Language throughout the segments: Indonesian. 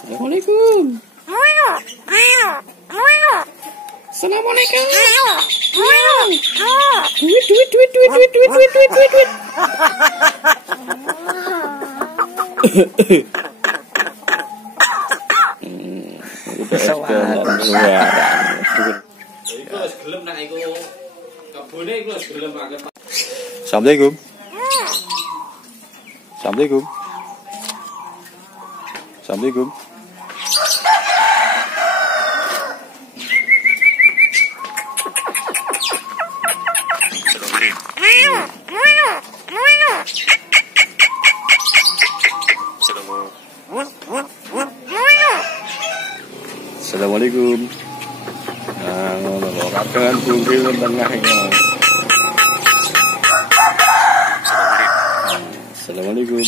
Assalamualaikum. Assalamualaikum. Duit. Assalamualaikum. Assalamualaikum. Assalamualaikum. Assalamualaikum. Nah, ngono lho, kadang bungkil nang tengah iki. Assalamualaikum.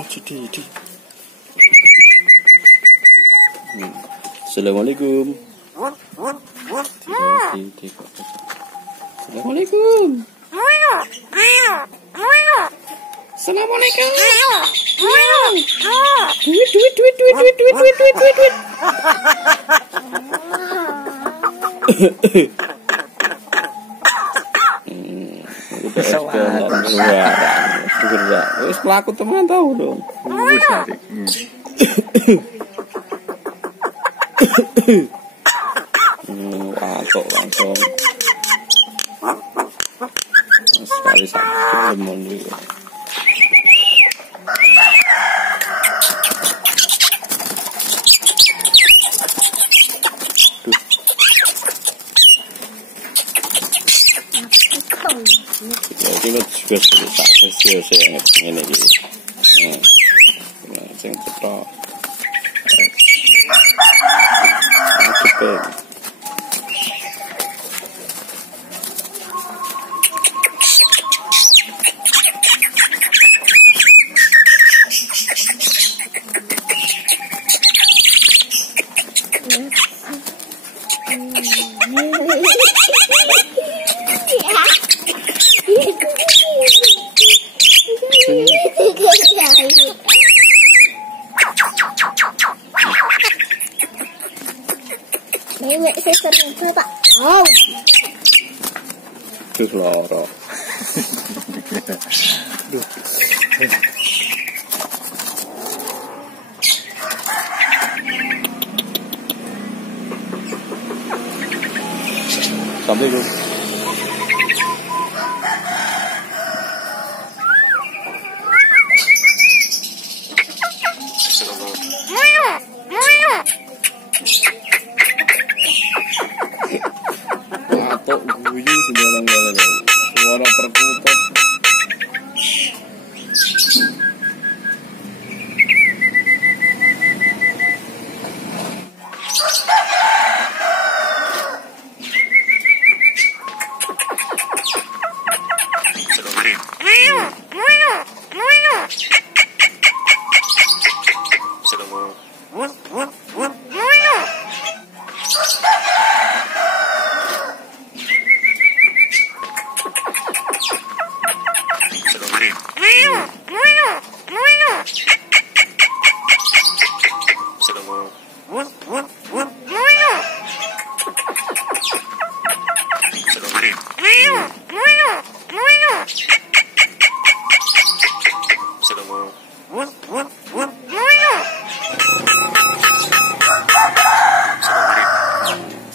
Oh, jadi. Assalamualaikum. Assalamualaikum. Assalamualaikum. Duit. Wis pelaku teman tahu dong. Wis hari. Langsung. Sekali sakit lemon dulu. Kita juga susah sih ini gitu. Yang cetok. Nenek saya sering Pak. Oh. Terus loro. Assalamualaikum. Patok guyu sembarang-barang. Suara perkutut.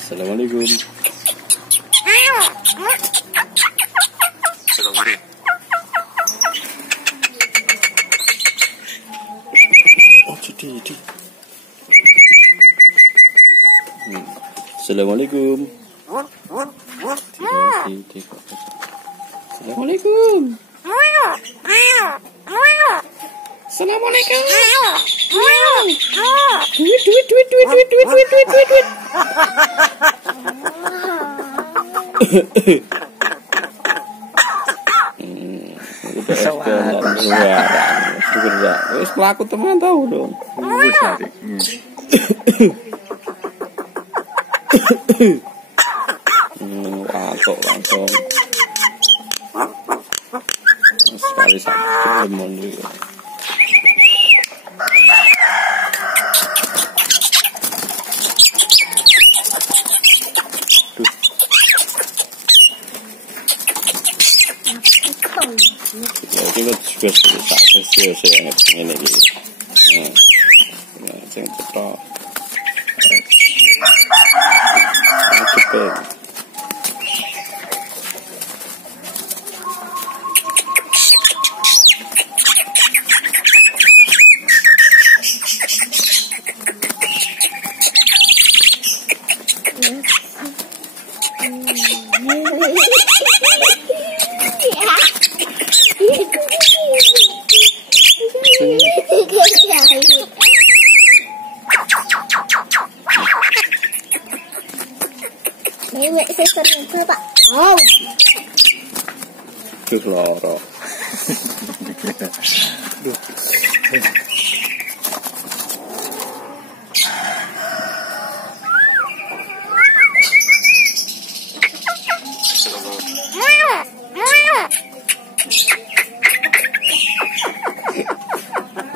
Assalamualaikum. Oh, jadi. Assalamualaikum. Assalamualaikum. Assalamualaikum. Duit. Wis pelaku teman tahu dong. Wis hari. Watuk langsung sekali sakit Ngomong Duit. Kita juga bisa sesi yang ini gitu. Nah, yang cetok. Cepet. Nenek saya ternyata Pak. Oh. Duh loro. Duh.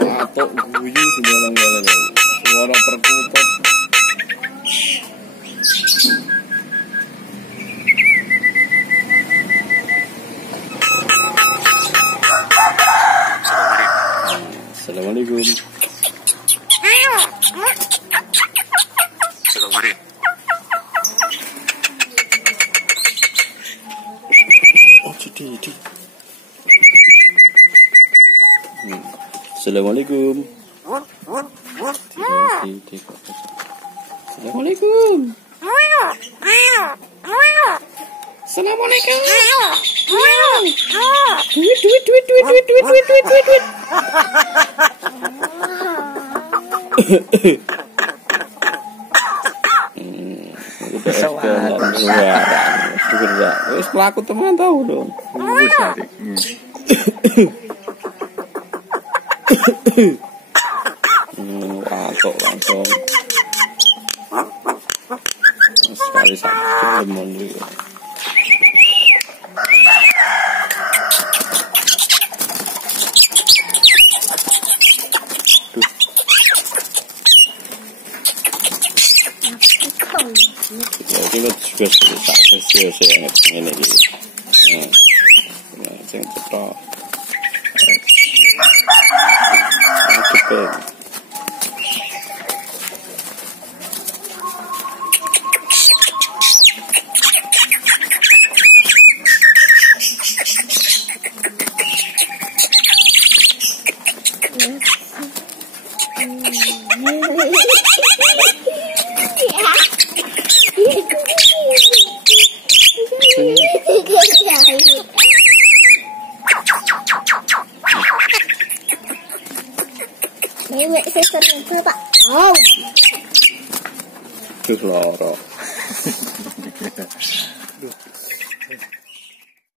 Watuk guyu sembarang-barang. Suara perkutut. Assalamualaikum. Oh, jadi. Assalamualaikum. Assalamualaikum. Assalamualaikum. Duit. Wis pelaku teman tahu dong. Wis hari. Watuk langsung sekali sakit Ngomong Duit. Kita juga bisa sesi yang ini gitu. Nah, yang cetok. Cepet. Nenek saya ternyata Pak. Oh. Duh loro. Duh.